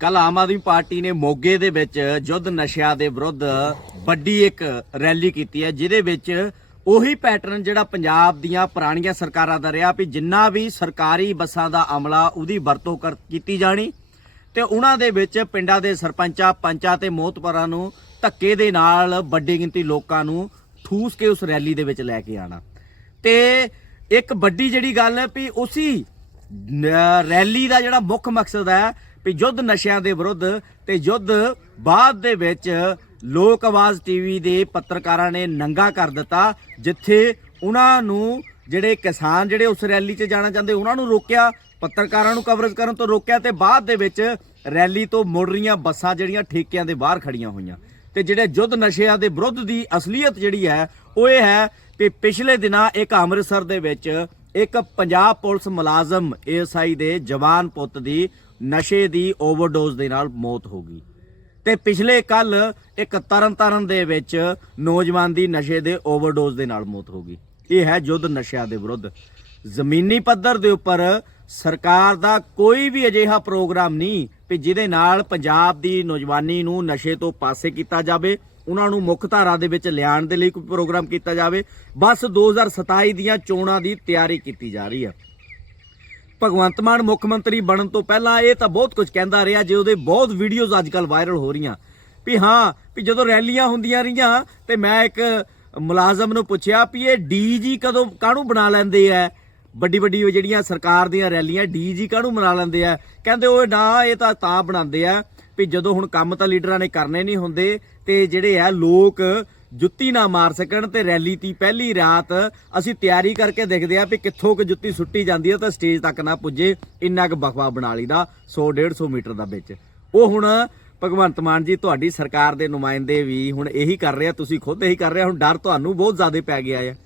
ਕੱਲ ਆਮ ਆਦਮੀ ਪਾਰਟੀ ਨੇ ਮੋਗੇ ਦੇ ਵਿੱਚ ਯੁੱਧ ਨਸ਼ਿਆਂ ਦੇ ਵਿਰੁੱਧ ਵੱਡੀ ਇੱਕ ਰੈਲੀ ਕੀਤੀ ਹੈ, ਜਿਹਦੇ ਵਿੱਚ ਉਹੀ ਪੈਟਰਨ ਜਿਹੜਾ ਪੰਜਾਬ ਦੀਆਂ ਪੁਰਾਣੀਆਂ ਸਰਕਾਰਾਂ ਦਾ ਰਿਹਾ ਵੀ ਜਿੰਨਾ ਵੀ ਸਰਕਾਰੀ ਬੱਸਾਂ ਦਾ ਅਮਲਾ ਉਹਦੀ ਵਰਤੋਂ ਕਰ- ਕੀਤੀ ਜਾਣੀ ਤੇ ਉਹਨਾਂ ਦੇ ਵਿੱਚ ਪਿੰਡਾਂ ਦੇ ਸਰਪੰਚਾਂ, ਪੰਚਾਂ ਤੇ ਮੋਹਤਪਰਾਂ ਨੂੰ ਧੱਕੇ ਦੇ ਨਾਲ ਵੱਡੀ ਗਿਣਤੀ ਲੋਕਾਂ ਨੂੰ ਠੂਸ ਕੇ ਉਸ ਰੈਲੀ ਦੇ ਵਿੱਚ ਲੈ ਕੇ ਆਣਾ ਤੇ ਇੱਕ ਵੱਡੀ ਜਿਹੜੀ ਗੱਲ ਹੈ ਵੀ ਉਸੀ ਰੈਲੀ ਦਾ ਜਿਹੜਾ ਮੁੱਖ ਮਕਸਦ ਹੈ ਵੀ ਯੁੱਧ ਨਸ਼ਿਆਂ ਦੇ ਵਿਰੁੱਧ ਤੇ ਯੁੱਧ ਬਾਅਦ ਦੇ ਵਿੱਚ ਲੋਕ ਆਵਾਜ਼ ਟੀਵੀ ਦੇ ਪੱਤਰਕਾਰਾਂ ਨੇ ਨੰਗਾ ਕਰ ਦਿੱਤਾ, ਜਿੱਥੇ ਉਹਨਾਂ ਨੂੰ ਜਿਹੜੇ ਕਿਸਾਨ ਜਿਹੜੇ ਉਸ ਰੈਲੀ 'ਚ ਜਾਣਾ ਚਾਹੁੰਦੇ, ਉਹਨਾਂ ਨੂੰ ਰੋਕਿਆ, ਪੱਤਰਕਾਰਾਂ ਨੂੰ ਕਵਰੇਜ ਕਰਨ ਤੋਂ ਰੋਕਿਆ ਤੇ ਬਾਅਦ ਦੇ ਵਿੱਚ ਰੈਲੀ ਤੋਂ ਮੁੜ ਰਹੀਆਂ ਬੱਸਾਂ ਜਿਹੜੀਆਂ ਠੇਕਿਆਂ ਦੇ ਬਾਹਰ ਖੜੀਆਂ ਹੋਈਆਂ। ਤੇ ਜਿਹੜੇ ਯੁੱਧ ਨਸ਼ਿਆਂ ਦੇ ਵਿਰੁੱਧ ਦੀ ਅਸਲੀਅਤ ਜਿਹੜੀ ਹੈ, ਉਹ ਇਹ ਹੈ ਕਿ ਪਿਛਲੇ ਦਿਨਾਂ ਇੱਕ ਅੰਮ੍ਰਿਤਸਰ ਦੇ ਵਿੱਚ ਇੱਕ ਪੰਜਾਬ ਪੁਲਿਸ ਮੁਲਾਜ਼ਮ ਏਐਸਆਈ ਦੇ ਜਵਾਨ ਪੁੱਤ ਦੀ ਨਸ਼ੇ ਦੀ ਓਵਰਡੋਜ਼ ਦੇ ਨਾਲ ਮੌਤ ਹੋ ਗਈ। ਤੇ ਪਿਛਲੇ ਕੱਲ ਇੱਕ ਤਰਨਤਾਰਨ ਦੇ ਵਿੱਚ ਨੌਜਵਾਨ ਦੀ ਨਸ਼ੇ ਦੇ ਓਵਰਡੋਜ਼ ਦੇ ਨਾਲ ਮੌਤ ਹੋ ਗਈ। ਇਹ ਹੈ ਯੁੱਧ ਨਸ਼ਿਆਂ ਦੇ ਵਿਰੁੱਧ। ਜ਼ਮੀਨੀ ਪੱਧਰ ਦੇ ਉੱਪਰ ਸਰਕਾਰ ਦਾ ਕੋਈ ਵੀ ਅਜਿਹਾ ਪ੍ਰੋਗਰਾਮ ਨਹੀਂ ਵੀ ਜਿਹਦੇ ਨਾਲ ਪੰਜਾਬ ਦੀ ਨੌਜਵਾਨੀ ਨੂੰ ਨਸ਼ੇ ਤੋਂ ਪਾਸੇ ਕੀਤਾ ਜਾਵੇ, ਉਹਨਾਂ ਨੂੰ ਮੁੱਖ ਧਾਰਾ ਦੇ ਵਿੱਚ ਲਿਆਉਣ ਦੇ ਲਈ ਕੋਈ ਪ੍ਰੋਗਰਾਮ ਕੀਤਾ ਜਾਵੇ। ਬਸ 2027 ਦੀਆਂ ਚੋਣਾਂ ਦੀ ਤਿਆਰੀ ਕੀਤੀ ਜਾ ਰਹੀ ਹੈ। ਭਗਵੰਤ ਮਾਨ ਮੁੱਖ ਮੰਤਰੀ ਬਣਨ ਤੋਂ ਪਹਿਲਾਂ ਇਹ ਤਾਂ ਬਹੁਤ ਕੁਝ ਕਹਿੰਦਾ ਰਿਹਾ ਜੇ ਉਹਦੇ ਬਹੁਤ ਵੀਡੀਓਜ਼ ਅੱਜ ਕੱਲ ਵਾਇਰਲ ਹੋ ਰਹੀਆਂ। ਵੀ ਹਾਂ, ਵੀ ਜਦੋਂ ਰੈਲੀਆਂ ਹੁੰਦੀਆਂ ਰਹੀਆਂ ਤੇ ਮੈਂ ਇੱਕ ਮੁਲਾਜ਼ਮ ਨੂੰ ਪੁੱਛਿਆ ਵੀ ਇਹ ਡੀਜੀ ਕਦੋਂ, ਕਾਹਨੂੰ ਬਣਾ ਲੈਂਦੇ ਆ? ਵੱਡੀ ਵੱਡੀ ਜਿਹੜੀਆਂ ਸਰਕਾਰ ਦੀਆਂ ਰੈਲੀਆਂ, ਡੀਜੀ ਕਾਹਨੂੰ ਮਨਾ ਲੈਂਦੇ ਆ? ਕਹਿੰਦੇ ਉਹ ਨਾ, ਇਹ ਤਾਂ ਤਾਂ ਬਣਾਉਂਦੇ ਆ ਵੀ ਜਦੋਂ ਹੁਣ ਕੰਮ ਤਾਂ ਲੀਡਰਾਂ ਨੇ ਕਰਨੇ ਨਹੀਂ ਹੁੰਦੇ, ਤੇ ਜਿਹੜੇ ਆ ਲੋਕ ਜੁੱਤੀ ਨਾ ਮਾਰ ਸਕਣ ਤੇ ਰੈਲੀ ਦੀ ਪਹਿਲੀ ਰਾਤ ਅਸੀਂ ਤਿਆਰੀ ਕਰਕੇ ਦੇਖਦੇ ਆ ਵੀ ਕਿੱਥੋਂ ਕਿ ਜੁੱਤੀ ਸੁੱਟੀ ਜਾਂਦੀ ਹੈ ਤਾਂ ਸਟੇਜ ਤੱਕ ਨਾ ਪੁੱਜੇ, ਇੰਨਾ ਕੁ ਬਖਵਾ ਬਣਾ ਲਈਦਾ 100 150 ਮੀਟਰ ਦਾ ਵਿੱਚ। ਉਹ ਹੁਣ ਭਗਵੰਤ ਮਾਨ ਜੀ ਤੁਹਾਡੀ ਸਰਕਾਰ ਦੇ ਨੁਮਾਇੰਦੇ ਵੀ ਹੁਣ ਇਹੀ ਕਰ ਰਿਹਾ, ਤੁਸੀਂ ਖੁਦ ਇਹੀ ਕਰ ਰਹੇ ਹੁਣ ਡਰ ਤੁਹਾਨੂੰ ਬਹੁਤ ਜ਼ਿਆਦਾ ਪੈ ਗਿਆ ਹੈ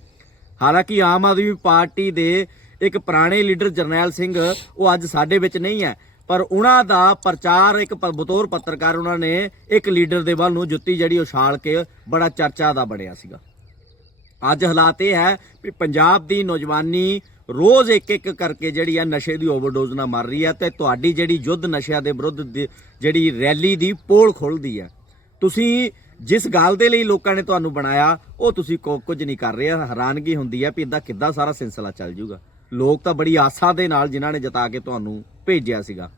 ਹਾਲਾਂਕਿ ਆਮ ਆਦਮੀ ਪਾਰਟੀ ਦੇ ਇੱਕ ਪੁਰਾਣੇ ਲੀਡਰ ਜਰਨੈਲ ਸਿੰਘ, ਉਹ ਅੱਜ ਸਾਡੇ ਵਿੱਚ ਨਹੀਂ ਹੈ। ਪਰ ਉਹਨਾਂ ਦਾ ਪ੍ਰਚਾਰ, ਇੱਕ ਪ- ਬਤੌਰ ਪੱਤਰਕਾਰ ਉਹਨਾਂ ਨੇ ਇੱਕ ਲੀਡਰ ਦੇ ਵੱਲ ਨੂੰ ਜੁੱਤੀ ਜਿਹੜੀ ਉਛਾਲ ਕੇ ਬੜਾ ਚਰਚਾ ਦਾ ਬਣਿਆ ਸੀਗਾ। ਅੱਜ ਹਾਲਾਤ ਇਹ ਹੈ ਵੀ ਪੰਜਾਬ ਦੀ ਨੌਜਵਾਨੀ ਰੋਜ਼ ਇੱਕ ਇੱਕ ਕਰਕੇ ਜਿਹੜੀ ਆ ਨਸ਼ੇ ਦੀ ਓਵਰਡੋਜ਼ ਨਾਲ ਮਰ ਰਹੀ ਹੈ ਤੇ ਤੁਹਾਡੀ ਜਿਹੜੀ ਯੁੱਧ ਨਸ਼ਿਆਂ ਦੇ ਵਿਰੁੱਧ ਦੀ ਜਿਹੜੀ ਰੈਲੀ ਦੀ ਪੋਲ ਖੁੱਲਦੀ ਹੈ। ਤੁਸੀਂ ਜਿਸ ਗੱਲ ਦੇ ਲਈ ਲੋਕਾਂ ਨੇ ਤੁਹਾਨੂੰ ਬਣਾਇਆ, ਉਹ ਤੁਸੀਂ ਕੋ- ਕੁਝ ਨਹੀਂ ਕਰ ਰਹੇ, ਹੈਰਾਨਗੀ ਹੁੰਦੀ ਹੈ ਵੀ ਇਦਾਂ ਕਿੱਦਾਂ ਸਾਰਾ ਸਿਲਸਿਲਾ ਚੱਲ ਜੂਗਾ। ਲੋਕ ਤਾਂ ਬੜੀ ਆਸਾ ਦੇ ਨਾਲ ਜਿਨ੍ਹਾਂ ਨੇ ਜਤਾ ਕੇ ਤੁਹਾਨੂੰ ਭੇਜਿਆ ਸੀਗਾ।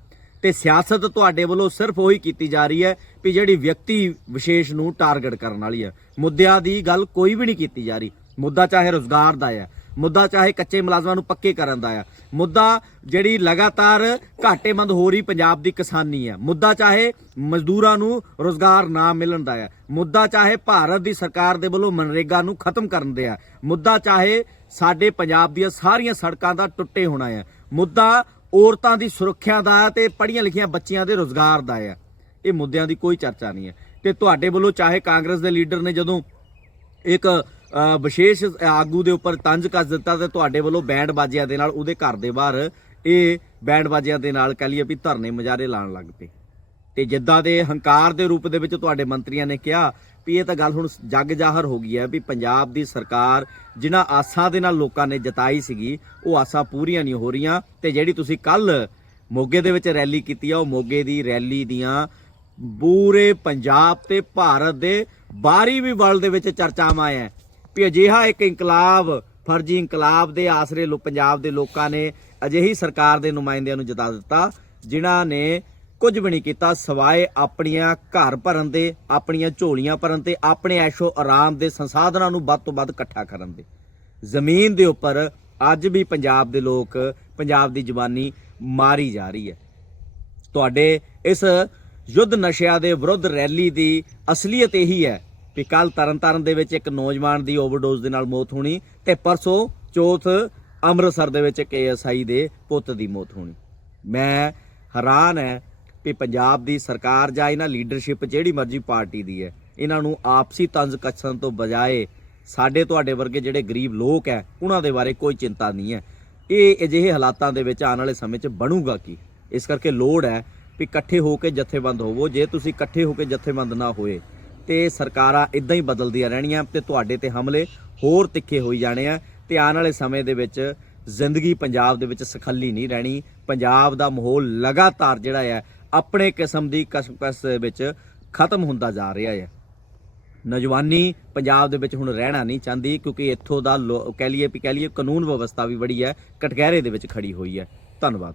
ਤੇ ਸਿਆਸਤ ਤੁਹਾਡੇ ਵੱਲੋਂ ਸਿਰਫ ਉਹੀ ਕੀਤੀ ਜਾ ਰਹੀ ਹੈ ਵੀ ਜਿਹੜੀ ਵਿਅਕਤੀ ਵਿਸ਼ੇਸ਼ ਨੂੰ ਟਾਰਗੇਟ ਕਰਨ ਵਾਲੀ ਹੈ। ਮੁੱਦਿਆਂ ਦੀ ਗੱਲ ਕੋਈ ਵੀ ਨਹੀਂ ਕੀਤੀ ਜਾ ਰਹੀ। ਮੁੱਦਾ ਚਾਹੇ ਰੋਜ਼ਗਾਰ ਦਾ ਹੈ, ਮੁੱਦਾ ਚਾਹੇ ਕੱਚੇ ਮੁਲਾਜ਼ਮਾਂ ਨੂੰ ਪੱਕੇ ਕਰਨ ਦਾ ਹੈ, ਮੁੱਦਾ ਜਿਹੜੀ ਲਗਾਤਾਰ ਘਾਟੇਮੰਦ ਹੋ ਰਹੀ ਪੰਜਾਬ ਦੀ ਕਿਸਾਨੀ ਹੈ, ਮੁੱਦਾ ਚਾਹੇ ਮਜ਼ਦੂਰਾਂ ਨੂੰ ਰੋਜ਼ਗਾਰ ਨਾ ਮਿਲਣ ਦਾ ਹੈ, ਮੁੱਦਾ ਚਾਹੇ ਭਾਰਤ ਦੀ ਸਰਕਾਰ ਦੇ ਵੱਲੋਂ ਮਨਰੇਗਾ ਨੂੰ ਖਤਮ ਕਰਨ ਦੇ ਆ ਮੁੱਦਾ ਚਾਹੇ ਸਾਡੇ ਪੰਜਾਬ ਦੀਆਂ ਸਾਰੀਆਂ ਸੜਕਾਂ ਦਾ ਟੁੱਟੇ ਹੋਣਾ ਹੈ। ਮੁੱਦਾ ਔਰਤਾਂ ਦੀ ਸੁਰੱਖਿਆ ਦਾ ਹੈ ਤੇ ਪੜ੍ਹੀਆਂ ਲਿਖੀਆਂ ਬੱਚੀਆਂ ਦੇ ਰੋਜ਼ਗਾਰ ਦਾ ਹੈ। ਇਹ ਮੁੱਦਿਆਂ ਦੀ ਕੋਈ ਚਰਚਾ ਨਹੀਂ ਹੈ। ਤੇ ਤੁਹਾਡੇ ਵੱਲੋਂ ਚਾਹੇ ਕਾਂਗਰਸ ਦੇ ਲੀਡਰ ਨੇ ਜਦੋਂ ਇੱਕ ਵਿਸ਼ੇਸ਼ ਆਗੂ ਦੇ ਉੱਪਰ ਤੰਜ ਕੱਸ ਦਿੱਤਾ ਤੇ ਤੁਹਾਡੇ ਵੱਲੋਂ ਬੈਂਡ ਬਾਜਿਆਂ ਦੇ ਨਾਲ ਉਹਦੇ ਘਰ ਦੇ ਬਾਹਰ ਇਹ ਬੈਂਡ ਬਾਜਿਆਂ ਦੇ ਨਾਲ ਕਹ ਲਈਏ ਵੀ ਧਰਨੇ ਮਜਾਰੇ ਲਾਣ ਲੱਗ ਪਏ। ਤੇ ਜਿੱਦਾਂ ਦੇ ਹੰਕਾਰ ਦੇ ਰੂਪ ਦੇ ਵਿੱਚ ਤੁਹਾਡੇ ਮੰਤਰੀਆਂ ਨੇ ਕਿਹਾ ਵੀ ਇਹ ਤਾਂ ਗੱਲ ਹੁਣ ਜੱਗ ਜ਼ਾਹਰ ਹੋ ਗਈ ਹੈ ਵੀ ਪੰਜਾਬ ਦੀ ਸਰਕਾਰ ਜਿਨ੍ਹਾਂ ਆਸਾਂ ਦੇ ਨਾਲ ਲੋਕਾਂ ਨੇ ਜਤਾਈ ਸੀਗੀ, ਉਹ ਆਸਾਂ ਪੂਰੀਆਂ ਨਹੀਂ ਹੋ ਰਹੀਆਂ ਤੇ ਜਿਹੜੀ ਤੁਸੀਂ ਕੱਲ ਮੋਗੇ ਦੇ ਵਿੱਚ ਰੈਲੀ ਕੀਤੀ ਆ, ਉਹ ਮੋਗੇ ਦੀ ਰੈਲੀ ਦੀਆਂ ਪੂਰੇ ਪੰਜਾਬ ਤੇ ਭਾਰਤ ਦੇ ਬਾਹਰੀ ਵੀ ਵਰਲਡ ਦੇ ਵਿੱਚ ਚਰਚਾਵਾਂ ਆਇਆ ਵੀ ਅਜਿਹਾ ਇੱਕ ਇਨਕਲਾਬ, ਫਰਜ਼ੀ ਇਨਕਲਾਬ ਦੇ ਆਸਰੇ ਲੋ, ਪੰਜਾਬ ਦੇ ਲੋਕਾਂ ਨੇ ਅਜਿਹੀ ਸਰਕਾਰ ਦੇ ਨੁਮਾਇੰਦਿਆਂ ਨੂੰ ਜਤਾ ਦਿੱਤਾ, ਜਿਨ੍ਹਾਂ ਨੇ ਕੁਝ ਵੀ ਨਹੀਂ ਕੀਤਾ, ਸਵਾਏ ਆਪਣੀਆਂ ਘਰ ਭਰਨ ਦੇ, ਆਪਣੀਆਂ ਝੋਲੀਆਂ ਭਰਨ ਤੇ ਆਪਣੇ ਐਸ਼ੋ ਆਰਾਮ ਦੇ ਸੰਸਾਧਨਾਂ ਨੂੰ ਵੱਧ ਤੋਂ ਵੱਧ ਇਕੱਠਾ ਕਰਨ ਦੇ। ਜ਼ਮੀਨ ਦੇ ਉੱਪਰ ਅੱਜ ਵੀ ਪੰਜਾਬ ਦੇ ਲੋਕ, ਪੰਜਾਬ ਦੀ ਜਵਾਨੀ ਮਾਰੀ ਜਾ ਰਹੀ ਹੈ। ਤੁਹਾਡੇ ਇਸ ਯੁੱਧ ਨਸ਼ਿਆਂ ਦੇ ਵਿਰੁੱਧ ਰੈਲੀ ਦੀ ਅਸਲੀਅਤ ਇਹੀ ਹੈ ਕਿ ਕੱਲ ਤਰਨਤਾਰਨ ਦੇ ਵਿੱਚ ਇੱਕ ਨੌਜਵਾਨ ਦੀ ਓਵਰਡੋਜ਼ ਦੇ ਨਾਲ ਮੌਤ ਹੋਣੀ ਤੇ ਪਰਸੋਂ ਚੌਥ ਅੰਮ੍ਰਿਤਸਰ ਦੇ ਵਿੱਚ ਇੱਕ ਏਐਸਆਈ ਦੇ ਪੁੱਤ ਦੀ ਮੌਤ ਹੋਣੀ। ਮੈਂ ਹੈਰਾਨ ਹੈ ਵੀ ਪੰਜਾਬ ਦੀ ਸਰਕਾਰ ਜਾਂ ਇਹਨਾਂ ਲੀਡਰਸ਼ਿਪ ਜਿਹੜੀ ਮਰਜ਼ੀ ਪਾਰਟੀ ਦੀ ਹੈ, ਇਹਨਾਂ ਨੂੰ ਆਪਸੀ ਤੰਜ਼ ਕੱਸਣ ਤੋਂ ਬਜਾਏ ਸਾਡੇ ਤੁਹਾਡੇ ਵਰਗੇ ਜਿਹੜੇ ਗਰੀਬ ਲੋਕ ਹੈ, ਉਹਨਾਂ ਦੇ ਬਾਰੇ ਕੋਈ ਚਿੰਤਾ ਨਹੀਂ ਹੈ। ਇਹ ਅਜਿਹੇ ਹਾਲਾਤਾਂ ਦੇ ਵਿੱਚ ਆਉਣ ਵਾਲੇ ਸਮੇਂ 'ਚ ਬਣੂਗਾ ਕੀ? ਇਸ ਕਰਕੇ ਲੋੜ ਹੈ ਵੀ ਇਕੱਠੇ ਹੋ ਕੇ ਜਥੇਬੰਦ ਹੋਵੋ। ਜੇ ਤੁਸੀਂ ਇਕੱਠੇ ਹੋ ਕੇ ਜਥੇਬੰਦ ਨਾ ਹੋਏ, ਤੇ ਸਰਕਾਰਾਂ ਇਦਾਂ ਹੀ ਬਦਲਦੀਆਂ ਰਹਿਣੀਆਂ ਤੇ ਤੁਹਾਡੇ ਤੇ ਹਮਲੇ ਹੋਰ ਤਿੱਖੇ ਹੋਈ ਜਾਣੇ ਆ ਤੇ ਆਉਣ ਵਾਲੇ ਸਮੇਂ ਦੇ ਵਿੱਚ ਜ਼ਿੰਦਗੀ ਪੰਜਾਬ ਦੇ ਵਿੱਚ ਸਖੱਲੀ ਨਹੀਂ ਰਹਿਣੀ। ਪੰਜਾਬ ਦਾ ਮਾਹੌਲ ਲਗਾਤਾਰ ਜਿਹੜਾ ਹੈ ਆਪਣੇ ਕਿਸਮ ਦੀ ਕਸਮਕਸ ਵਿੱਚ ਖਤਮ ਹੁੰਦਾ ਜਾ ਰਿਹਾ ਹੈ। ਨੌਜਵਾਨੀ ਪੰਜਾਬ ਦੇ ਵਿੱਚ ਹੁਣ ਰਹਿਣਾ ਨਹੀਂ ਚਾਹੁੰਦੀ ਕਿਉਂਕਿ ਇੱਥੋਂ ਦਾ ਲੋ- ਕਹਿ ਲਈਏ ਵੀ ਕਹਿ ਲਈਏ ਕਾਨੂੰਨ ਵਿਵਸਥਾ ਵੀ ਬੜੀ ਹੈ, ਕਟਹਿਰੇ ਦੇ ਵਿੱਚ ਖੜੀ ਹੋਈ ਹੈ। ਧੰਨਵਾਦ।